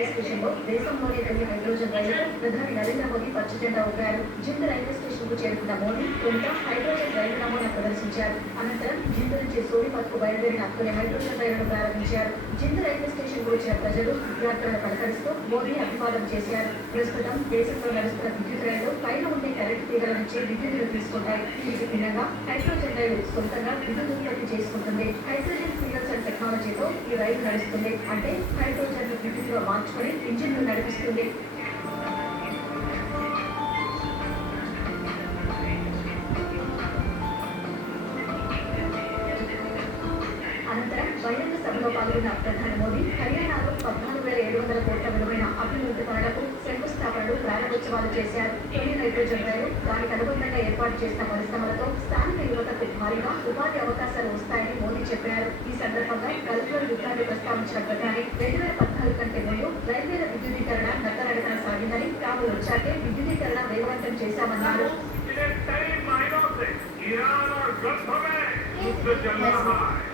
Railway station లో దేశంలోనే తొలి హైడ్రోజన్ రైలు ప్రధాని నరేంద్ర మోదీ పచ్చ జెండా ఊపారు. జింద్ రైల్వే స్టేషన్ కు చేరుకున్న మోదీ తొలుత హైడ్రోజన్ రైలు నమూనా ప్రదర్శించారు. అనంతరం జింద్ నుంచి సోనిపత్ కు బయలుదేరిన తొలి హైడ్రోజన్ రైలును ప్రారంభించారు. జింద్ రైల్వే స్టేషన్ కు వచ్చిన ప్రజలు విద్యార్థులను పలకరిస్తూ మోదీ అభివాదం చేశారు. ప్రస్తుతం దేశంలో నడుస్తున్న విద్యుత్ రైళ్లు పైన ఉండే కరెంటు తీగల నుంచి విద్యుత్తును తీసుకుంటాయి. దీనికి భిన్నంగా హైడ్రోజన్ రైలు సొంతంగా విద్యుత్ ఉత్పత్తి చేసుకుంటుంది. హైడ్రోజన్ ఫ్యూయల్స్ అండ్ టెక్నాలజీతో ఈ రైలు నడుస్తుంది. అంటే హైడ్రోజన్ ను విద్యుత్ లో మార్చుకొని ఇంజిన్ ను నడిపిస్తుంది. అనంతరం బహిరంగ సభలో పాల్గొన్న ప్రధాని మోదీ హర్యానాలో 14,700 కోట్ల విలువైన అభివృద్ధి పనులకు శంకుస్థాపనలు ప్రారంభోత్సవాలు చేశారు. తొలి హైడ్రోజన్ రైలు దానికి అనుబంధంగా ఏర్పాటు చేసిన పరిశ్రమలతో స్థానిక యువతకు భారీగా ఉపాధి అవకాశాలు వస్తాయని మోదీ చెప్పారు. ఈ సందర్భంగా కల్చరల్ యుద్ధాన్ని ప్రస్తావించిన ప్రధాని 2014 కంటే ముందు రైల్వేల విద్యుదీకరణ నత్తనడకన సాగిందని తాము వచ్చాకే విద్యుదీకరణ వేగవంతం చేశామన్నారు. ईरान और गल्फ में युद्ध चल रहा है।